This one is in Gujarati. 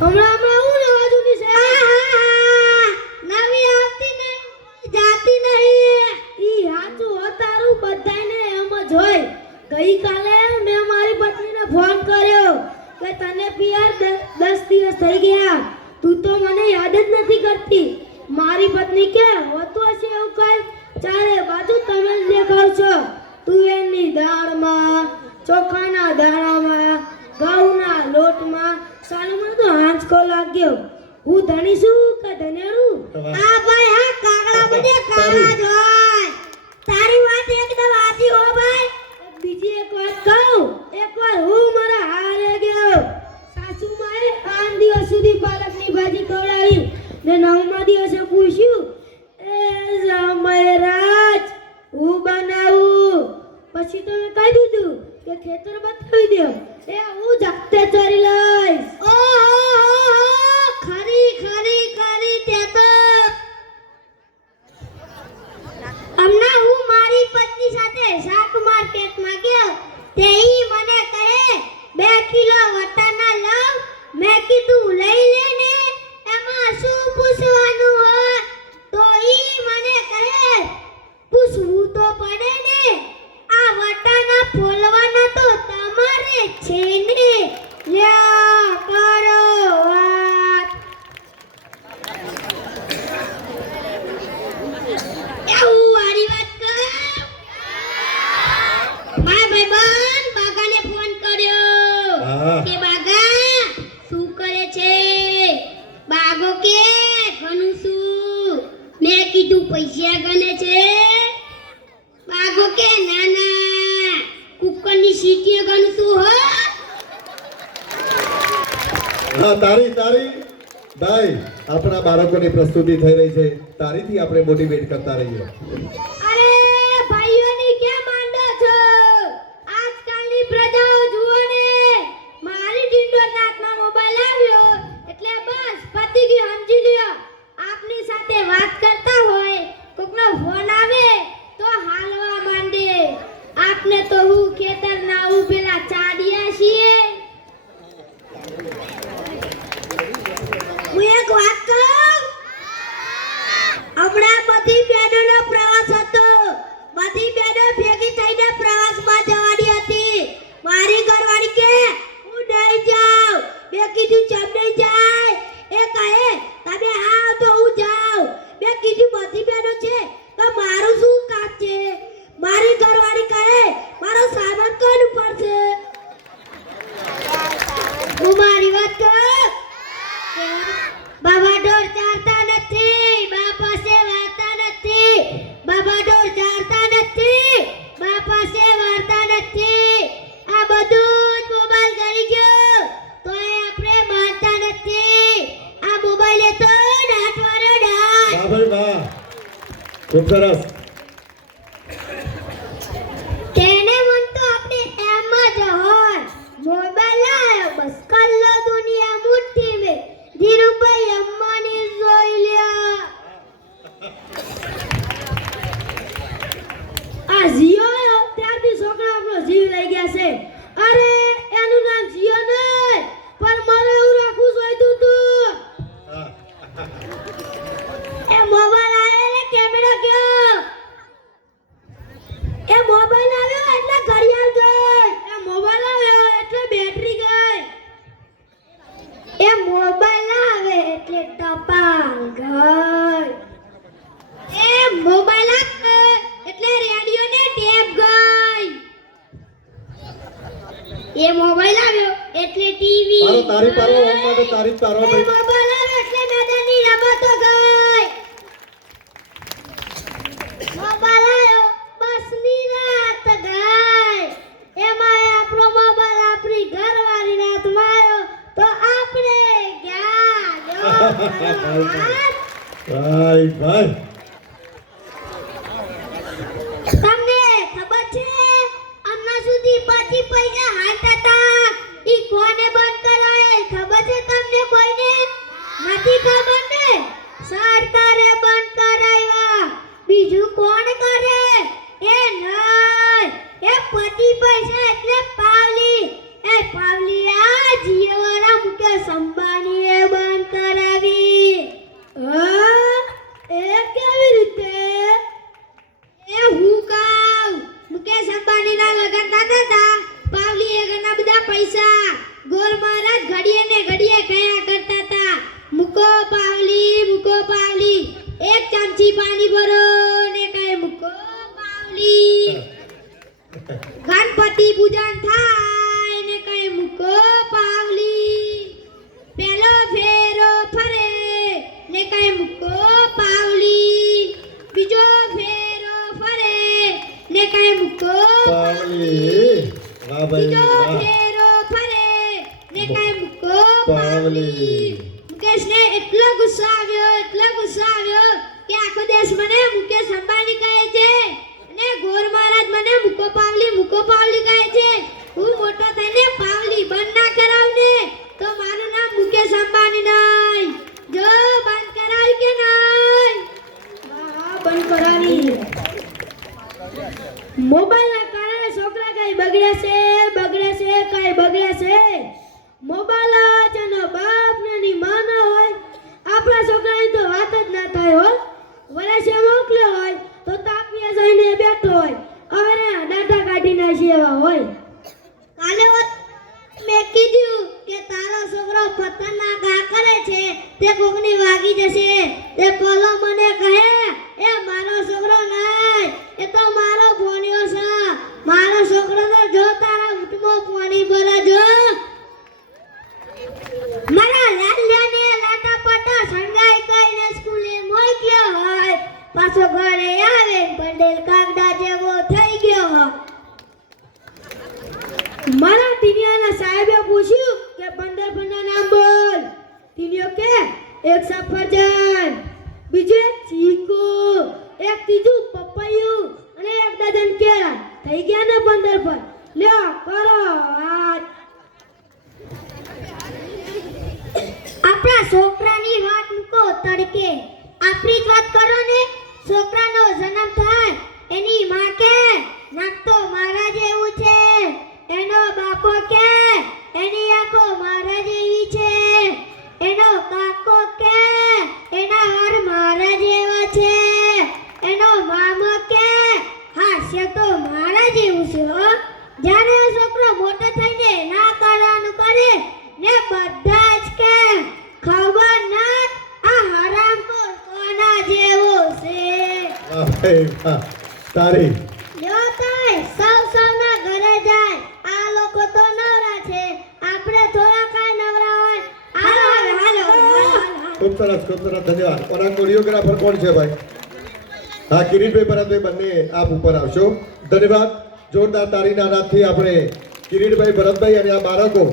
હમણાં હું નવા જૂની છે નવી આવતી નહીં જાતી નહીં ઈ હાચું હોતારું બધાને એમ જ હોય ગઈકાલે મેં મારી પત્નીને ફોન કર્યો કે તને પિયર 10 દિવસ થઈ ગયા તું તો મને યાદ જ નથી કરતી મારી પત્ની કે હોતું હશે એવું કઈ ચારે બાજુ તમે જ દેખાવ છો તુવેરની દાળમાં ચોખાના દાણામાં ઘઉંના લોટમાં સાલુમાં તો હાંચકો લાગ્યો હું ધણી છું કે ધનેડું આ ભાઈ હા કાગડા બધે કાળા જ હોય તારી વાત એકદમ સાચી હો ભાઈ બીજી એક વાત કહું એકવાર હું મારા હારે ગયો સાસુમાએ 8 દિવસ સુધી પાલકની ભાજી ખવડાવી ને 9મા દિવસે પૂછ્યું એ જમયરાજ હું બનાવું પછી તો મેં કહી દીધું કે ખેતર બતાવી દો એ હું જાતે ચરી લઈશ ઓહો ખરી ખરી ખરી તે તો હમણાં હું મારી પત્ની સાથે શાક માર્કેટમાં ગયો તે ઈ મને કહે 2 કિલો વટાણા લાવ મેં કીધું લઈ લે ને એમાં શું પૂછવાનું હોય તો ઈ મને કહે પૂછવું તો પડે ને આ વટાણા ફોલવાના તો તમારે છે ને લ્યા કરો વાત એવું વારી વાત કર મારા ભાઈબંધ બાગાને ફોન કર્યો કે બાગા શું કરે છે બાગો કે ઘણું શું મેં કીધું પૈસા ગણે છે બાગો કે ના ના કુકરની સીટીએ ગણું શું હો હા તારી ભાઈ આપણા બાળકોની પ્રસ્તુતિ થઈ રહી છે તારીથી આપણે મોટિવેટ કરતા રહીએ અરે ભાઈઓની કેમ માંડો છો આજકાલની પ્રજાઓ જુઓ ને મારી ડિંડોર નાથમાં મોબાઈલ આવ્યો એટલે બસ પતી ગયું સમજી લ્યો આપની સાથે વાત કરતા હોય કોકનો ફોન આવે તો હાલવા માંડે આપને તો હું ખેતરના ઉભેલા ચાડિયા છીએ હું એક વાત કહું હમણાં બધી બહેનોનો પ્રવાસ હતો બધી બહેનો ભેગી થઈને પ્રવાસમાં જવાની હતી મારી ઘરવાળી કે હું નહીં જાઉં મેં કીધું ચમ નહીં જાય એ કહે તમે આવો તો હું જાઉં મેં કીધું બધી બહેનો છે તો મારું શું કામ છે મારી ઘરવાળી કહે મારો સામાન કોણ પડશે હું મારી વાત કહું બાબા ઢોર ચારતા નથી બાપા સે વાર્તા નથી બાબા ઢોર ચારતા નથી બાપા સે વાર્તા નથી આ બધું જ મોબાઈલ કરી ગયો તોય આપણે માનતા નથી આ મોબાઈલે તો નાટવાનો ડાટ વાહ ભાઈ વાહ ખૂબ સરસ તેને મન તો આપણે એમ જ હોય મોબાઈલ આયો બસ કલ્લો દુનિયા મુઠ્ઠી મે ધીરુભાઈ અંબાણી જોઈ લ્યા આ જીઓ ત્યારથી છોકરા આપણો જીવ લઈ ગયા છે અરે એનું નામ જીઓ નહીં પણ મારે એવું રાખવું જોઈતું તું એ મોબાઈલ આયો ને કેમેરા ગયો એ મોબાઈલ આવ્યો એટલે ઘડિયાળ ગઈ એ મોબાઈલ આવ્યો એટલે બેટરી ગઈ એ મોબાઈલ આવે એટલે ટપાલ ગઈ એ મોબાઈલ આવે એટલે રેડિયો ને ટેપ ગઈ એ મોબાઈલ આવ્યો એટલે ટીવી તારી પારો ઓમ માટે તારી પારો એ મોબાઈલ આવ્યો એટલે મેદાનની રમતો ગઈ મોબાઈલ આવ્યો બસની રાત ગઈ એમાં આપણો મોબાઈલ આપણી ઘરવાળી રાતમાં આવ્યો તો આપણે ગયા ભાઈ ભાઈ તમને ખબર છે હમણાં સુધી 25 પૈસા હાલતા હતા ઈ કોને બંધ કરાય ખબર છે તમને કોઈને નથી ખબર ને સરકારે બંધ કરાવ્યા બીજું કોણ કરે એ નહીં એ 25 પૈસા એટલે પાવલી એ પાવલી આ જીવવાળા મુકેશ અંબાણીએ પાણી ભરો ને કાંઈ મૂકો પાવલી ગણપતિ પૂજન થાય ને કાંઈ મૂકો પાવલી પેલો ફેરો ફરે ને કાંઈ મૂકો પાવલી બીજો ફેરો ફરે ને કાંઈ મૂકો પાવલી વાહ ભાઈ બીજો વાહ ફેરો ફરે ને કાંઈ મૂકો પાવલી. પાવલી મુકેશને એટલો ગુસ્સો આવ્યો કે આખો દેશ મને મુકેશ અંબાણી કહે છે અને ગોર મહારાજ મને મૂકો પાવલી કહે છે. હું મોટો થઈને પાવલી બંધ ના કરાવ ને તો મારું નામ મુકેશ અંબાણી નહીં. જો બંધ કરાવ્યું કે નહીં? હા બંધ કરાવી. મોબાઈલના કારણે છોકરા કઈ બગડે છે. મોબાઈલ જ એનો બાપ ને એની માં ન હોય આપણા છોકરાની તો વાત જ ના થાય હો. વરસે મોકલ્યો હોય તો તાપીએ જઈને બેઠો હોય હવે ડાટા કાઢી નાખી એવા હોય. કાલે મેં કીધું કે તારો છોકરો ખતરનાક આ કરે છે તે કોકની વાગી જશે તે પેલો મને કહે એ મારો છોકરો નહીં એ તો મારો ભોણિયો છે. મારો છોકરો તો જો તારા ઊંટમાં પાણી ભરે જો મારા લાલ્યાને લાટા પાટા સંગાઈ કઈને સ્કૂલે મોકલ્યો હોય પાછો ઘરે આવે પંડેલ કાગડા જેવો થઈ ગયો હોય. મારા ટીનિયાના સાહેબે પૂછ્યું કે 15 નામ બોલ. ટીનિયો કે એક સફરજન, બીજું એક ચીકુ, એક ત્રીજું પપૈયું અને એક ડઝન કેળા. થઈ ગયા ને 15 પર. લ્યો કરો વાત. આપણા છોકરાની વાત મૂકો તડકે આપણી જ વાત કરો ને. છોકરાનો જન્મ થાય એની માં કે નાક તો મારા જેવું છે, એનો બાપો કે એની આંખો મારા જેવી છે, એનો કાકો કે એના હાર મારા જેવા છે, એનો મામો કે હાસ્ય તો મારા જેવું છે હો. જ્યારે છોકરો મોટો થઈને ના કરવાનું કરે ને બધા જ કે ખબર ના આ હરામ કોના જેવો છે. વાહ ભાઈ વાહ. તારી લ્યો તાય સૌના ઘરે જાય. આ લોકો તો નવરા છે આપણે થોડા કાંઈ નવરા હોય. હાલો. ખૂબ સરસ ધન્યવાદ. और આ કોરિયોગ્રાફર કોણ છે ભાઈ? હા કિરીટભાઈ ભરતભાઈ બંને આપ ઉપર આવશો. ધન્યવાદ. જોરદાર તાળીના નાદથી આપણે કિરીટભાઈ ભરતભાઈ અને આ બાળકો